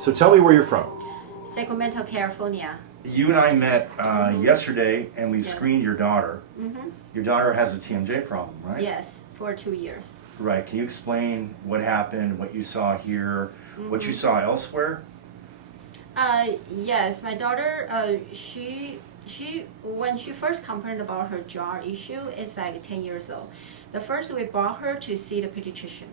So tell me where you're from. Sacramento, California. You and I met yesterday, and we Yes. screened your daughter. Your daughter has a TMJ problem, right? Yes, for 2 years. Right. Can you explain what happened, what you saw here, what you saw elsewhere? Yes, my daughter, she when she first complained about her jaw issue, it's like 10 years old. The first we brought her to see the pediatrician.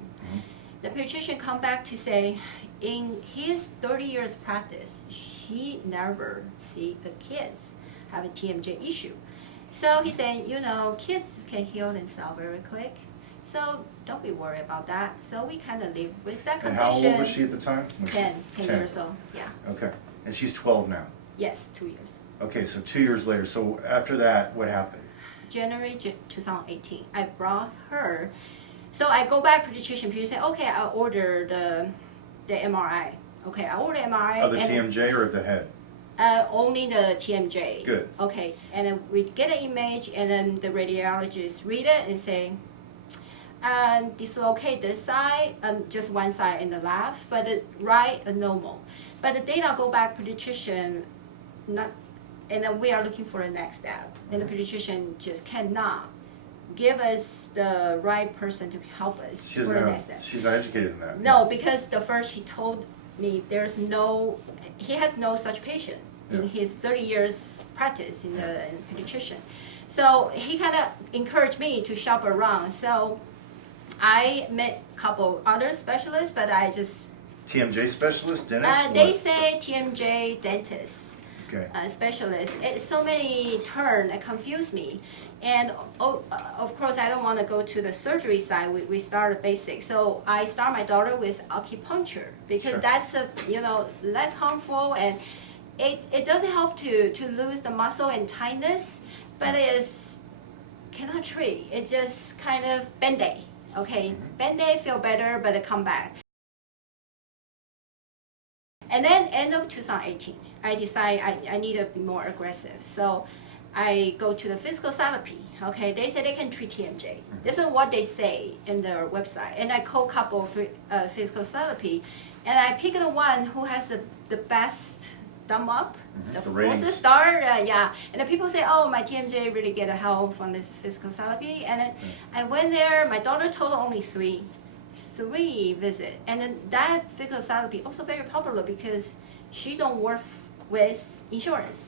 The pediatrician come back to say, in his 30 years practice, he never see the kids have a TMJ issue. So he said, you know, kids can heal themselves very quick. So don't be worried about that. So we kind of live with that And condition. how old was she at the time? 10 years old, yeah. Okay. And she's 12 now. Yes, 2 years. Okay, so 2 years later. So after that, what happened? January 2018, I brought her. So I go back to the pediatrician say, okay, I'll order the MRI. Okay, I order MRI. Of the TMJ or of the head? Only the TMJ. Good. Okay, and then we get an image, and then the radiologist read it and say, dislocate this side, just one side in the left, but the right normal. But the data go back pediatrician, not, and then we are looking for the next step. And the pediatrician just cannot give us the right person to help us for the next step. She's not educated in that. No, because the first he told me he has no such patient in his 30 years practice in the pediatrician. So he kind of encouraged me to shop around. So I met a couple other specialists, but I just... TMJ specialist, dentist? They say TMJ dentist. Okay. Specialist. It's so many terms that confuse me. And of course, I don't want to go to the surgery side. We start basic. So I start my daughter with acupuncture because that's less harmful, and it doesn't help to lose the muscle and tightness, but it cannot treat. It just kind of Band-Aid. Okay, Band-Aid feel better, but it come back. And then end of 2018, I decide I need to be more aggressive. So I go to the physical therapy. Okay, they say they can treat TMJ. This is what they say in their website. And I call a couple of physical therapy, and I pick the one who has the best thumb up, the closest star. And the people say, oh, my TMJ really get a help from this physical therapy. And then I went there. My daughter told only three visit, and then that physical therapy also very popular because she don't work with insurance.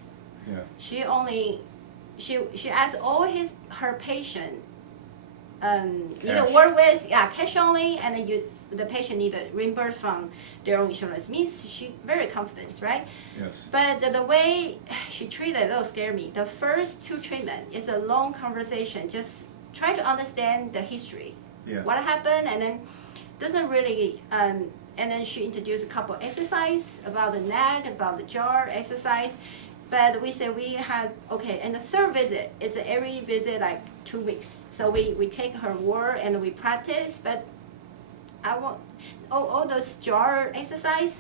She asks all her patient need to work with cash only, and then the patient need to reimburse from their own insurance. Means she very confident, right? Yes. But the way she treated it, scared me. The first 2 treatment is a long conversation, just try to understand the history, what happened, and then doesn't really. And then she introduced a couple exercise about the neck, about the jaw exercise. But we say we have, and the third visit is every visit like 2 weeks. So we take her word and we practice, but I want all those jaw exercise,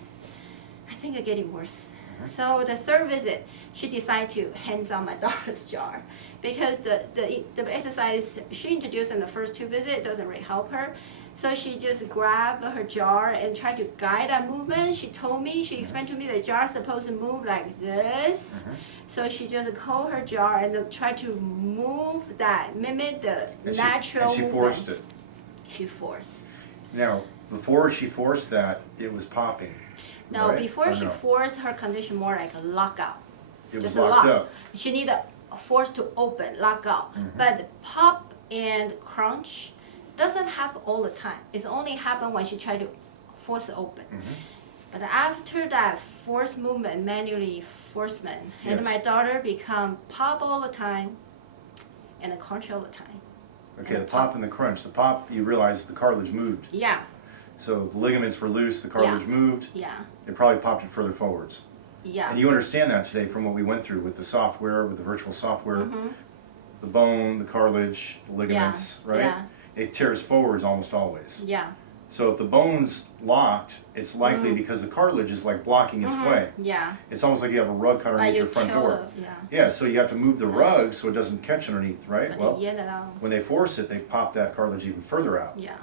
I think are getting worse. So the third visit, she decided to hands on my daughter's jaw because the exercise she introduced in the first 2 visits doesn't really help her. So she just grabbed her jaw and tried to guide that movement. She explained to me the jaw is supposed to move like this. So she just called her jaw and tried to move that, mimic the natural movement. She forced it. She forced. Now, before she forced that, it was popping. No, right? before she forced her condition more like a lockout. It just was locked up. She needed a force to open, lock out. But pop and crunch doesn't happen all the time. It's only happen when she try to force it open. But after that force movement, manually forcement, and my daughter become pop all the time and a crunch all the time. Okay, the pop and the crunch. The pop, you realize the cartilage moved. Yeah. So the ligaments were loose, the cartilage moved. Yeah. It probably popped it further forwards. Yeah. And you understand that today from what we went through with the software, with the virtual software, the bone, the cartilage, the ligaments, right? Yeah. It tears forwards almost always. Yeah. So if the bone's locked, it's likely because the cartilage is like blocking its way. Yeah. It's almost like you have a rug cut underneath your front door. Yeah, so you have to move the rug so it doesn't catch underneath, right? But Well, when they force it, they've popped that cartilage even further out. Yeah.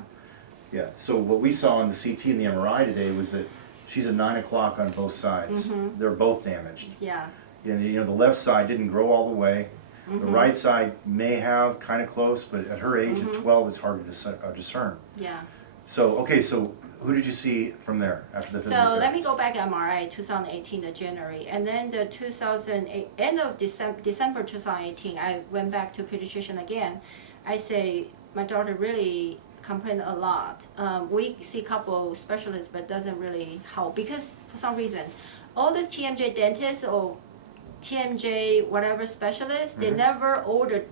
Yeah, so what we saw in the CT and the MRI today was that she's a 9 o'clock on both sides. They're both damaged. Yeah. And the left side didn't grow all the way. The right side may have kind of close, but at her age, at 12, it's hard to discern. Yeah. So, okay, so who did you see from there after the physical therapist? So let me go back MRI 2018, the January. And then the end of December 2018, I went back to pediatrician again. I say, my daughter really complained a lot. We see a couple specialists, but doesn't really help because for some reason, all the TMJ dentists or TMJ whatever specialists, they never ordered.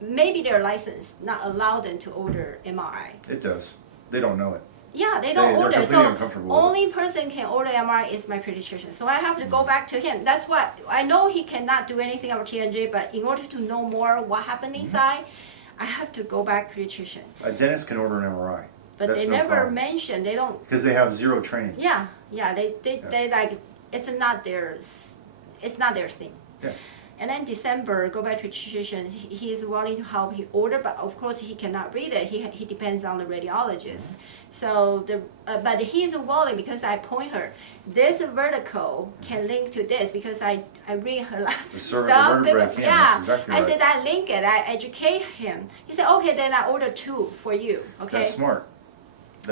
Maybe their license not allow them to order MRI. It does. They don't know it. Yeah, they don't order. They're So uncomfortable only person can order MRI is my pediatrician. So I have to go back to him. That's why I know he cannot do anything about TMJ, but in order to know more what happened inside, I have to go back to pediatrician. A dentist can order an MRI. But That's they no never problem. mention. They don't. Because they have zero training. Yeah, they like it's not theirs. It's not their thing. Yeah. And then December, go back to pediatrician. He is willing to help. He order, but of course he cannot read it. He depends on the radiologist. So but he's willing because I point her. This vertical can link to this because I read her last stuff. Yeah, exactly I said I link it. I educate him. He said okay, then I order 2 for you. Okay. That's smart.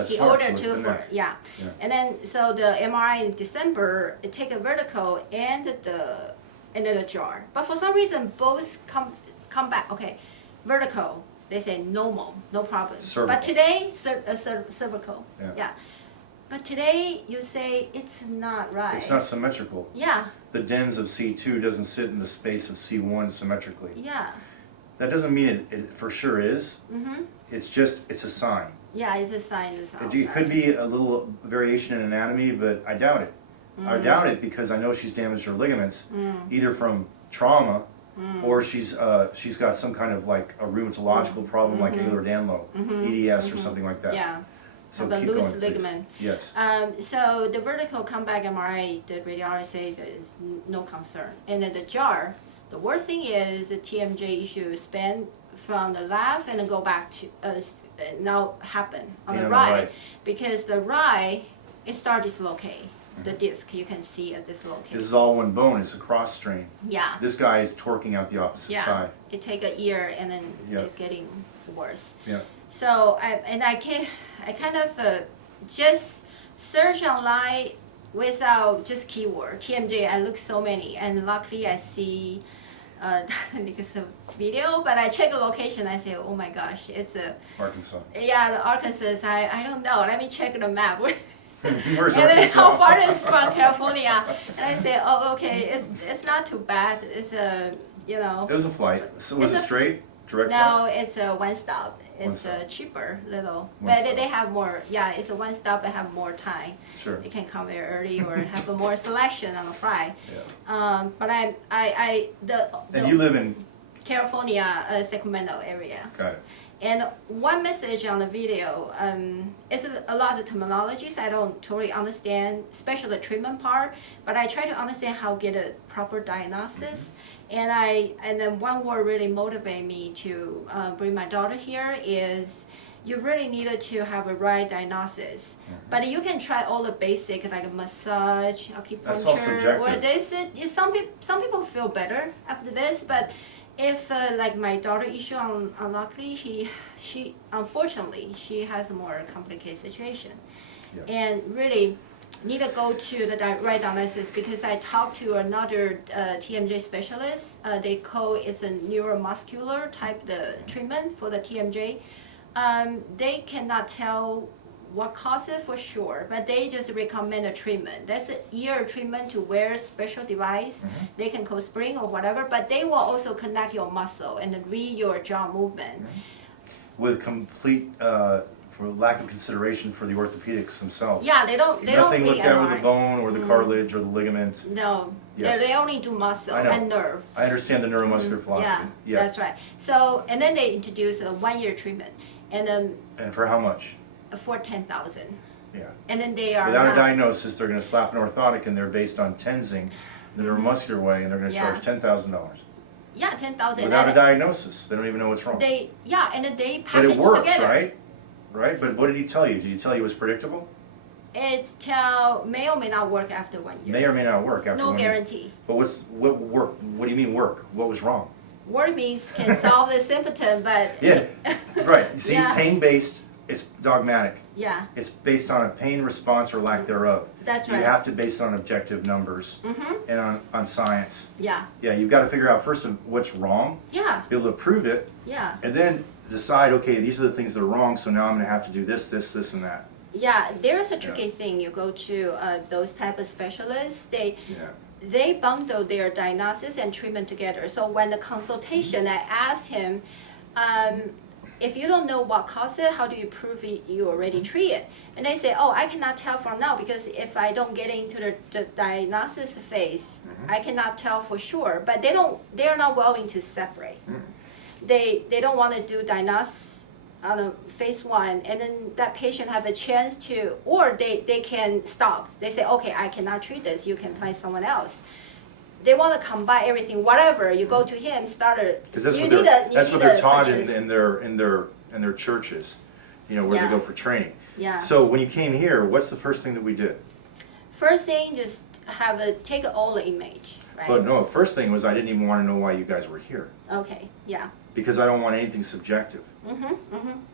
He ordered 2 for yeah. And then so the MRI in December, it take a vertical and the jar. But for some reason, both come back. Okay, vertical. They say normal, no problem. Cervical. But today, cervical. Yeah. But today, you say it's not right. It's not symmetrical. Yeah. The dens of C2 doesn't sit in the space of C1 symmetrically. Yeah. That doesn't mean it for sure is. It's a sign. Yeah, it's a sign. It could be a little variation in anatomy, but I doubt it. I doubt it because I know she's damaged her ligaments, either from trauma or she's got some kind of like a rheumatological problem like Ehlers-Danlos, EDS or something like that. Yeah. So have a keep loose going, ligament. Yes. So the vertical comeback MRI, the radiologist say there is no concern. And then the jar, the worst thing is the TMJ issue span from the left and then go back to now happen on the right because the right it start dislocate. The disc you can see a dislocation. This is all one bone. It's a cross strain. Yeah. This guy is torquing out the opposite side. It take a year and then it's getting worse. Yeah. So I kind of just search online without just keyword TMJ. I look so many and luckily I see because of video, but I check a location. I say, oh my gosh, it's Arkansas. Yeah, the Arkansas. I don't know. Let me check the map. Where's and then Arkansas? how far is from California? And I say, oh, okay, it's not too bad. It's a, It was a flight. So was it straight? Direct no, flight? it's a one stop. It's cheaper, little. One But stop. they have more, it's a one stop and have more time. Sure. You can come very early or have a more selection on the flight. Yeah. But And you live in? California, Sacramento area. Got it. And one message on the video is a lot of terminologies I don't totally understand, especially the treatment part. But I try to understand how to get a proper diagnosis. And then one word really motivated me to bring my daughter here is you really needed to have a right diagnosis. But you can try all the basic like a massage, acupuncture, or this. Some people feel better after this, but if like my daughter issue unluckily she unfortunately she has a more complicated situation and really need to go to the right diagnosis because I talked to another TMJ specialist. They call it's a neuromuscular type the treatment for the TMJ. They cannot tell what causes it for sure, but they just recommend a treatment. That's a ear treatment to wear a special device. They can call spring or whatever, but they will also connect your muscle and read your jaw movement. With complete, for lack of consideration for the orthopedics themselves. Yeah, they don't Nothing read looked at with MRI. the bone or the cartilage or the ligament. No, Yes. they only do muscle I know. and nerve. I understand the neuromuscular philosophy. Yeah, that's right. So, and then they introduced a 1-year treatment, and And for how much? for 10,000. Yeah. And then they are Without not, a diagnosis, they're going to slap an orthotic and they're based on tensing the neuromuscular way, and they're going to charge $10,000. Yeah, 10,000. Without a diagnosis, they don't even know what's wrong. And then they But package it works, together. right? Right? But what did he tell you? Did he tell you it was predictable? It may or may not work after 1 year. May or may not work after 1 year. No guarantee. But what work? What do you mean work? What was wrong? Work means can solve the symptom, but yeah, right. You see, yeah. pain-based, it's dogmatic. Yeah. It's based on a pain response or lack thereof. That's right. You have to base it on objective numbers and on science. Yeah. Yeah, you've got to figure out first what's wrong. Yeah. Be able to prove it. Yeah. And then decide, okay, these are the things that are wrong, so now I'm going to have to do this, this, this, and that. Yeah, there's a tricky thing. You go to those type of specialists, they bundle their diagnosis and treatment together. So when the consultation, I asked him, if you don't know what caused it, how do you prove you already treated? And they say, oh, I cannot tell from now because if I don't get into the diagnosis phase, I cannot tell for sure. But they are not willing to separate. They don't want to do diagnosis on phase 1, and then that patient have a chance to, or they can stop. They say, okay, I cannot treat this. You can find someone else. They want to combine everything. Whatever you go to him, start a. Because that's what they're taught in their churches, you know, where they go for training. Yeah. So when you came here, what's the first thing that we did? First thing, just take all the image. Right? But no, first thing was I didn't even want to know why you guys were here. Okay. Yeah. Because I don't want anything subjective.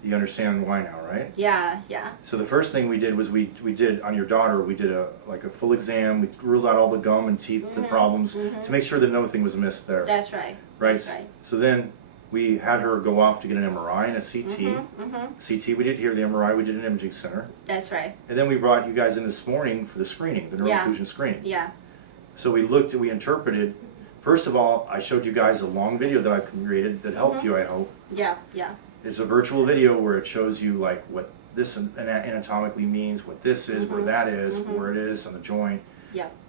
You understand why now, right? Yeah, yeah. So the first thing we did was we did on your daughter, we did a full exam. We ruled out all the gum and teeth the problems to make sure that nothing was missed there. That's right. Right. That's right. So then we had her go off to get an MRI and a CT. CT we did here, the MRI we did in an imaging center. That's right. And then we brought you guys in this morning for the screening, the neuroocclusion screening. Yeah. So we interpreted. First of all, I showed you guys a long video that I created that helped you, I hope. Yeah, yeah. It's a virtual video where it shows you like what this anatomically means, what this is, where that is, where it is on the joint,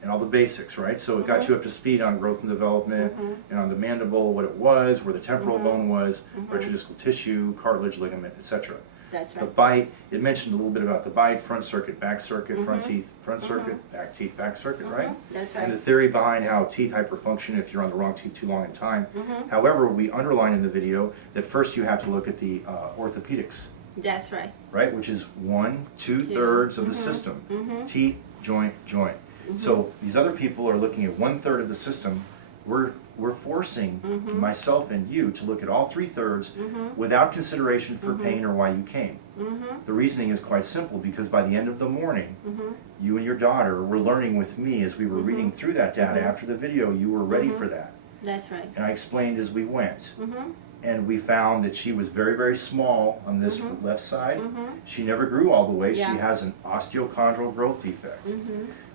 and all the basics, right? So it got you up to speed on growth and development, and on the mandible, what it was, where the temporal bone was, retrodiscal tissue, cartilage, ligament, etc. That's right. The bite, it mentioned a little bit about the bite, front circuit, back circuit, front teeth, front circuit, back teeth, back circuit, right? That's right. And the theory behind how teeth hyperfunction if you're on the wrong teeth too long in time. However, we underline in the video that first you have to look at the orthopedics. That's right. Right, which is 1/2 of the system. Teeth, joint, joint. So these other people are looking at 1/3 of the system. We're forcing myself and you to look at all 3/3 without consideration for pain or why you came. The reasoning is quite simple because by the end of the morning, you and your daughter were learning with me as we were reading through that data after the video. You were ready for that. That's right. And I explained as we went. And we found that she was very, very small on this left side. She never grew all the way. She has an osteochondral growth defect.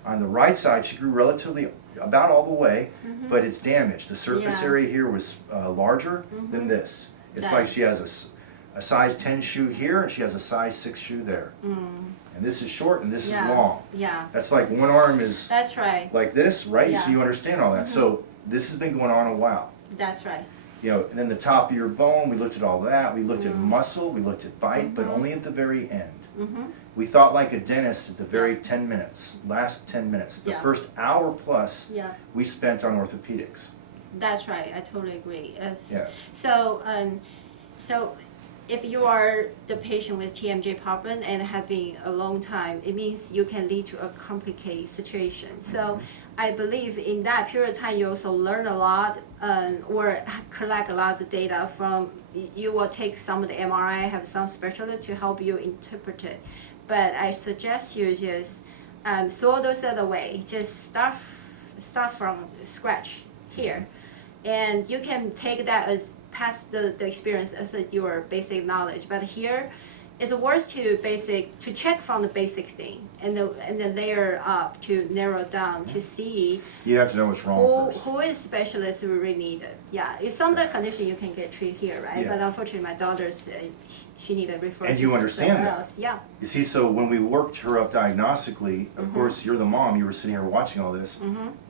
On the right side, she grew relatively about all the way, but it's damaged. The surface area here was larger than this. It's like she has a size 10 shoe here, and she has a size 6 shoe there. And this is short, and this is long. Yeah. That's like one arm is That's right. like this, right? Yeah. So you understand all that. So this has been going on a while. That's right. You know, and then the top of your bone, we looked at all that. We looked at muscle, we looked at bite, but only at the very end. We thought like a dentist at the very 10 minutes, last 10 minutes. The first hour plus we spent on orthopedics. That's right. I totally agree. Yeah. So if you are the patient with TMJ problem and have been a long time, it means you can lead to a complicated situation. So I believe in that period of time, you also learn a lot or collect a lot of data from, you will take some of the MRI, have some specialist to help you interpret it. But I suggest you just throw those other way. Just start from scratch here. And you can take that as past the experience as your basic knowledge. But here, it's worth to check from the basic thing and then layer up to narrow down to see. You have to know what's wrong first. Who is specialist who really need it. Yeah, it's some of the condition you can get treated here, right? Yeah. But unfortunately, my daughter's she needed referral. And you understand that. Else. Yeah. You see, so when we worked her up diagnostically, of course, you're the mom. You were sitting here watching all this.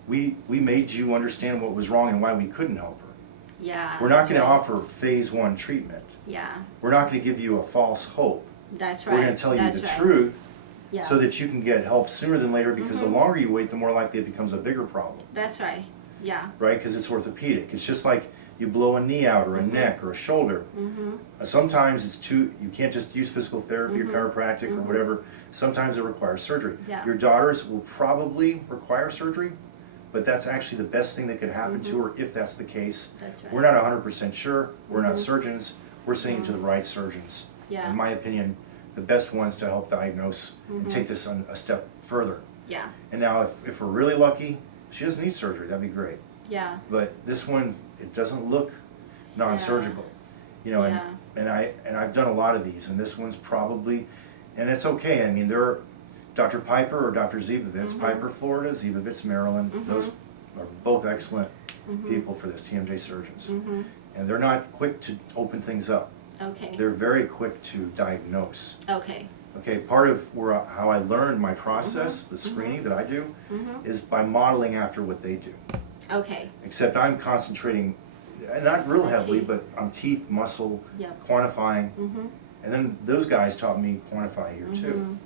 We made you understand what was wrong and why we couldn't help her. Yeah. We're not going to offer phase 1 treatment. Yeah. We're not going to give you a false hope. That's right. We're going to tell you the truth Yeah. so that you can get help sooner than later, because the longer you wait, the more likely it becomes a bigger problem. That's right. Yeah. Right? Because it's orthopedic. It's just like you blow a knee out or a neck or a shoulder. Sometimes it's you can't just use physical therapy or chiropractic or whatever. Sometimes it requires surgery. Yeah. Your daughters will probably require surgery, but that's actually the best thing that could happen to her if that's the case. That's right. We're not 100% sure. We're not surgeons. We're sending to the right surgeons. Yeah. In my opinion, the best ones to help diagnose and take this a step further. Yeah. And now if we're really lucky, she doesn't need surgery. That'd be great. Yeah. But this one, it doesn't look non-surgical. You know, and I've done a lot of these, and this one's probably, and it's okay. I mean, there are Dr. Piper or Dr. Zebovitz, Piper, Florida, Zebovitz, Maryland. Those are both excellent people for this, TMJ surgeons. And they're not quick to open things up. Okay. They're very quick to diagnose. Okay. Okay, part of how I learned my process, the screening that I do, is by modeling after what they do. Okay. Except I'm concentrating, not real heavily, but on teeth, muscle, quantifying. And then those guys taught me quantify here too.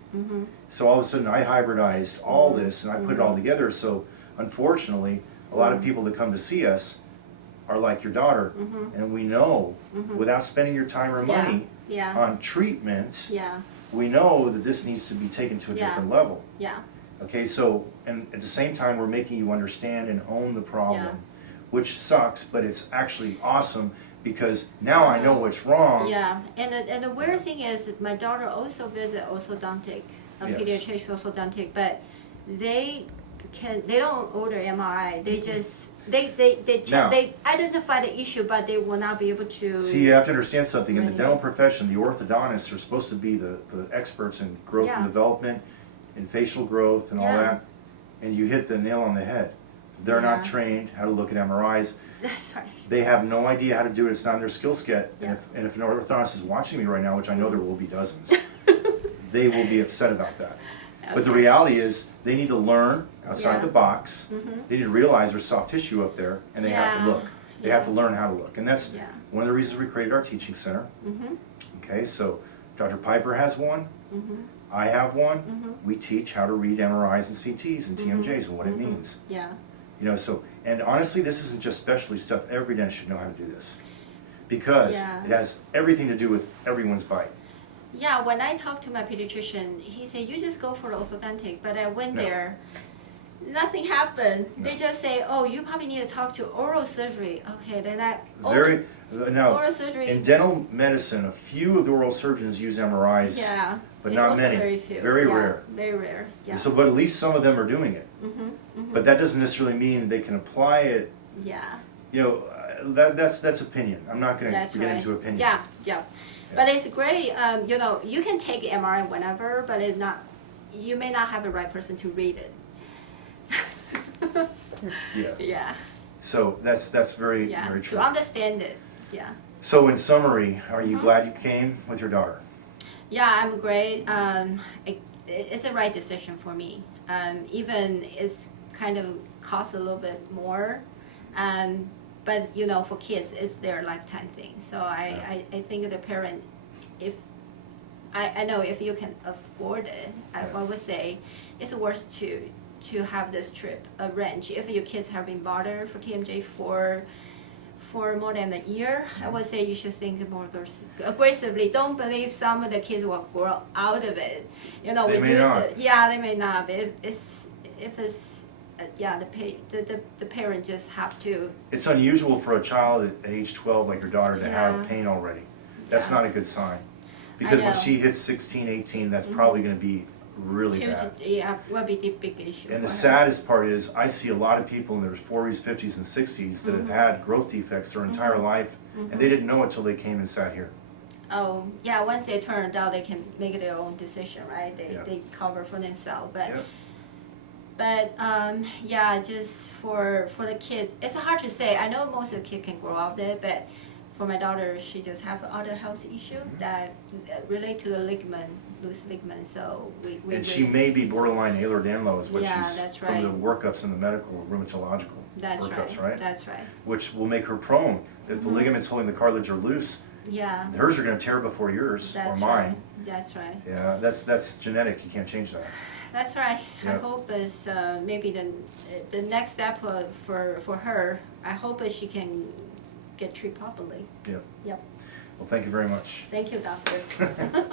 So all of a sudden I hybridized all this and I put it all together. So unfortunately, a lot of people that come to see us are like your daughter, and we know without spending your time or money on treatment, we know that this needs to be taken to a different level. Yeah. Okay, so, and at the same time, we're making you understand and own the problem, which sucks, but it's actually awesome because now I know what's wrong. Yeah, and the weird thing is that my daughter also visit orthodontic, a pediatric orthodontic, but they don't order MRI. They just they identify the issue, but they will not be able to. See, you have to understand something. In the dental profession, the orthodontists are supposed to be the experts in growth and development, in facial growth and all that. And you hit the nail on the head. They're not trained how to look at MRIs. That's right. They have no idea how to do it. It's not in their skill set. And if an orthodontist is watching me right now, which I know there will be dozens, they will be upset about that. But the reality is, they need to learn outside the box. They need to realize there's soft tissue up there, and they have to look. They have to learn how to look. And that's one of the reasons we created our teaching center. Okay, so Dr. Piper has one. I have one. We teach how to read MRIs and CTs and TMJs and what it means. Yeah. You know, so, and honestly, this isn't just specialty stuff. Every dentist should know how to do this. Because it has everything to do with everyone's bite. Yeah, when I talked to my pediatrician, he said, you just go for the orthodontic. But I went there, nothing happened. They just say, oh, you probably need to talk to oral surgery. Okay, then oral surgery. In dental medicine, a few of the oral surgeons use MRIs, but not many. Very few. Very rare. Very rare, So, but at least some of them are doing it. But that doesn't necessarily mean they can apply it. Yeah. You know, that's opinion. I'm not going to get into opinion. Yeah. But it's great. You know, you can take MRI whenever, but it's not. You may not have the right person to read it. Yeah. So that's very very true. To understand it. Yeah. So in summary, are you glad you came with your daughter? Yeah, I'm great. It's a right decision for me. Even it's kind of costs a little bit more. But you know, for kids, it's their lifetime thing. So I think the parent, if I know if you can afford it, I would say it's worth to have this trip arranged. If your kids have been bothered for TMJ for more than a year, I would say you should think more aggressively. Don't believe some of the kids will grow out of it. You know, they may not. They may not. But if it's the parent just have to. It's unusual for a child at age 12 like your daughter to have pain already. That's not a good sign. Because when she hits 16, 18, that's probably going to be really bad. Yeah, will be the big issue. And the saddest part is I see a lot of people in their 40s, 50s, and 60s that have had growth defects their entire life, and they didn't know it till they came and sat here. Oh, yeah, once they turn adult, they can make their own decision, right? They cover for themselves. But just for the kids, it's hard to say. I know most of the kids can grow out of it, but for my daughter, she just have other health issue that relate to the loose ligament. So we she may be borderline Ehlers-Danlos, is what she's that's right. from the workups in the medical rheumatological workups, right? That's right. Which will make her prone. If the ligaments holding the cartilage are loose, hers are going to tear before yours or mine. That's right. Yeah, that's genetic. You can't change that. That's right. I hope it's maybe the next step for her. I hope that she can get treated properly. Yep. Yep. Well, thank you very much. Thank you, doctor.